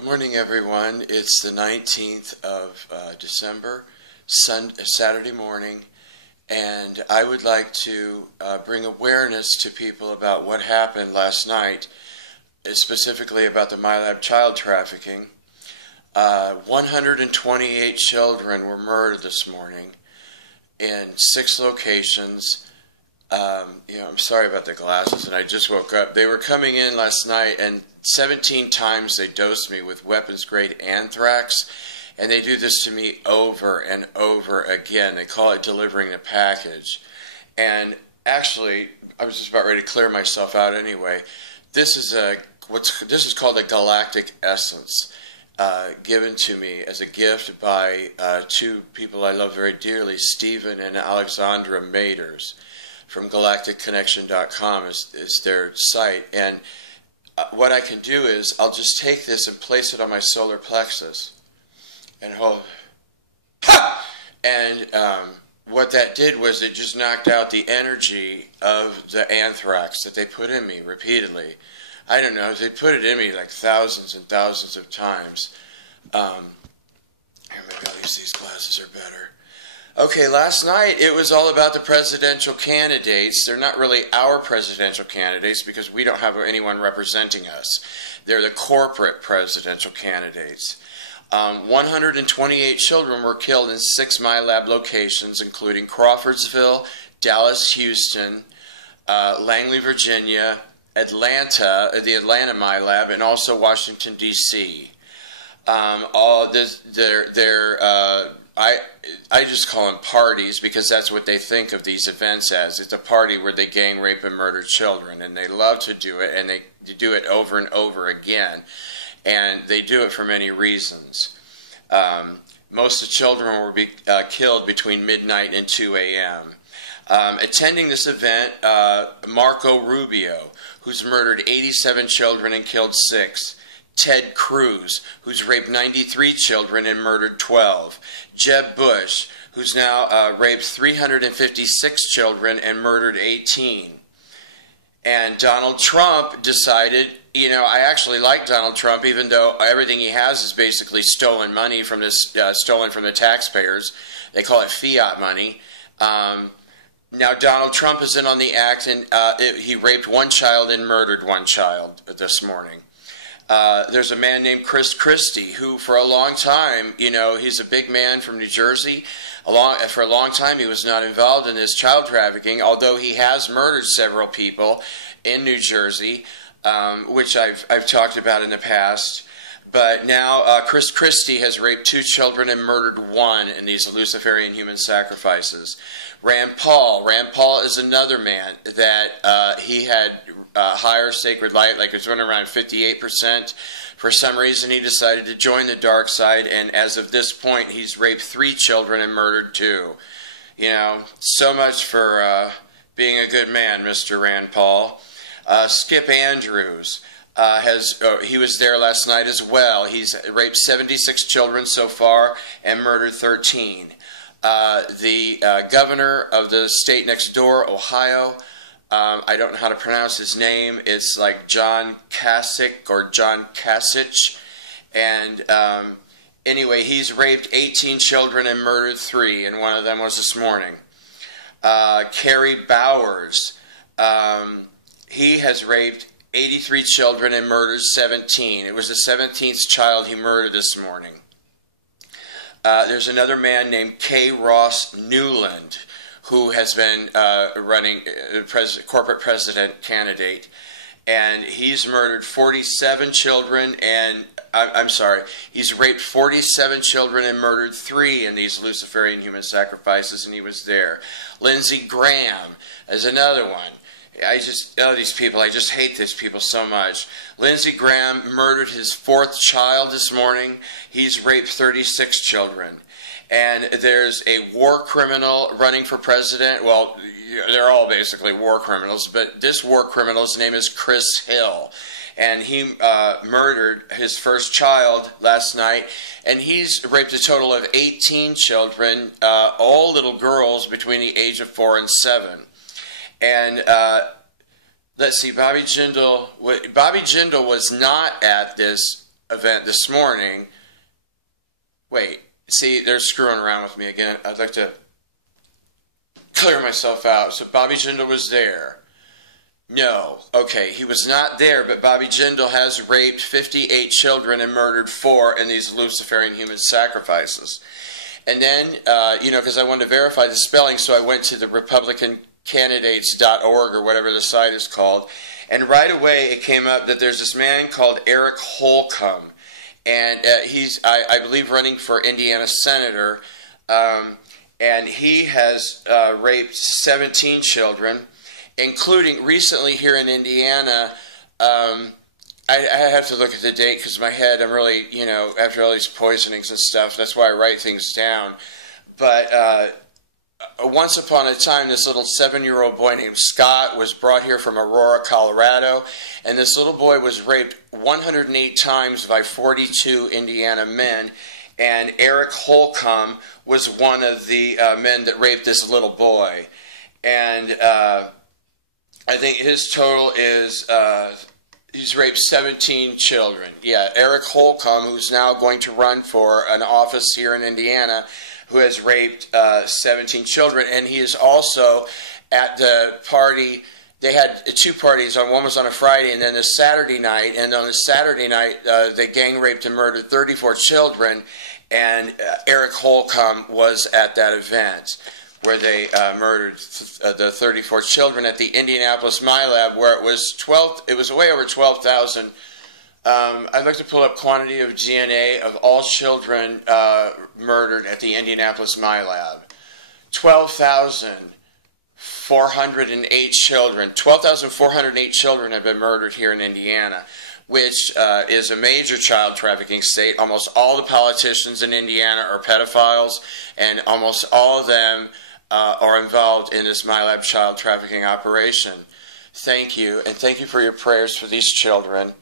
Good morning, everyone. It's the 19th of December, Saturday morning, and I would like to bring awareness to people about what happened last night, specifically about the MILAB child trafficking. 128 children were murdered this morning in 6 locations. I'm sorry about the glasses, and I just woke up. They were coming in last night, and 17 times they dosed me with weapons-grade anthrax, and they do this to me over and over again. They call it delivering the package. And actually, I was just about ready to clear myself out anyway. This is called a galactic essence, given to me as a gift by 2 people I love very dearly, Stephen and Alexandra Maders. From galacticconnection.com is their site, and what I can do is I'll just take this and place it on my solar plexus and hold. Ha! And what that did was it just knocked out the energy of the anthrax that they put in me repeatedly. I don't know, they put it in me like thousands and thousands of times. Here, maybe I'll use these glasses are better. Okay, last night it was all about the presidential candidates. They're not really our presidential candidates because we don't have anyone representing us. They're the corporate presidential candidates. 128 children were killed in 6 MILAB locations, including Crawfordsville, Dallas, Houston, Langley, Virginia, Atlanta, the Atlanta MILAB, and also Washington, D.C. I just call them parties because that's what they think of these events as. It's a party where they gang rape and murder children, and they love to do it, and they do it over and over again, and they do it for many reasons. Most of the children were killed between midnight and 2 a.m. Attending this event, Marco Rubio, who's murdered 87 children and killed 6. Ted Cruz, who's raped 93 children and murdered 12. Jeb Bush, who's now raped 356 children and murdered 18. And Donald Trump decided, I actually like Donald Trump, even though everything he has is basically stolen money from this, stolen from the taxpayers. They call it fiat money. Now Donald Trump is in on the act, and he raped 1 child and murdered 1 child this morning. There's a man named Christie who for a long time, he's a big man from New Jersey. For a long time he was not involved in this child trafficking, although he has murdered several people in New Jersey, which I've talked about in the past. But now Christie has raped 2 children and murdered 1 in these Luciferian human sacrifices. Rand Paul is another man that he had higher sacred light, like it's running around 58%. For some reason he decided to join the dark side, and as of this point he's raped 3 children and murdered 2. So much for being a good man, Mr. Rand Paul. Skip Andrews he was there last night as well. He's raped 76 children so far and murdered 13. The governor of the state next door, Ohio, I don't know how to pronounce his name. It's like John Kasich or John Kasich. And anyway, he's raped 18 children and murdered 3, and one of them was this morning. Kerry Bowers, he has raped 83 children and murdered 17. It was the 17th child he murdered this morning. There's another man named K. Ross Newland, who has been running corporate president candidate, and he's murdered 47 children and, he's raped 47 children and murdered 3 in these Luciferian human sacrifices, and he was there. Lindsey Graham is another one. These people, I just hate these people so much. Lindsey Graham murdered his 4th child this morning. He's raped 36 children. And there's a war criminal running for president. Well, they're all basically war criminals, but this war criminal's name is Chris Hill. And he murdered his 1st child last night, and he's raped a total of 18 children, all little girls between the age of 4 and 7. And let's see, Bobby Jindal was not at this event this morning. Wait, see, they're screwing around with me again. I'd like to clear myself out. So Bobby Jindal was there. No. Okay, he was not there, but Bobby Jindal has raped 58 children and murdered 4 in these Luciferian human sacrifices. And then, you know, because I wanted to verify the spelling, so I went to the RepublicanCandidates.org or whatever the site is called, and right away it came up that there's this man called Eric Holcomb, and he's, I believe, running for Indiana Senator, and he has raped 17 children, including recently here in Indiana. I have to look at the date because my head, I'm really, you know, after all these poisonings and stuff, that's why I write things down. But once upon a time, this little 7-year-old boy named Scott was brought here from Aurora, Colorado, and this little boy was raped 108 times by 42 Indiana men, and Eric Holcomb was one of the men that raped this little boy. And I think his total is... he's raped 17 children. Yeah, Eric Holcomb, who's now going to run for an office here in Indiana, who has raped 17 children. And he is also at the party. They had 2 parties. One was on a Friday and then a Saturday night. And on the Saturday night, they gang raped and murdered 34 children. And Eric Holcomb was at that event where they murdered the 34 children at the Indianapolis MILAB, where it was way over 12,000. I'd like to pull up quantity of DNA of all children murdered at the Indianapolis MILAB. 12,408 children. 12,408 children have been murdered here in Indiana, which is a major child trafficking state. Almost all the politicians in Indiana are pedophiles, and almost all of them are involved in this MILAB child trafficking operation. Thank you, and thank you for your prayers for these children.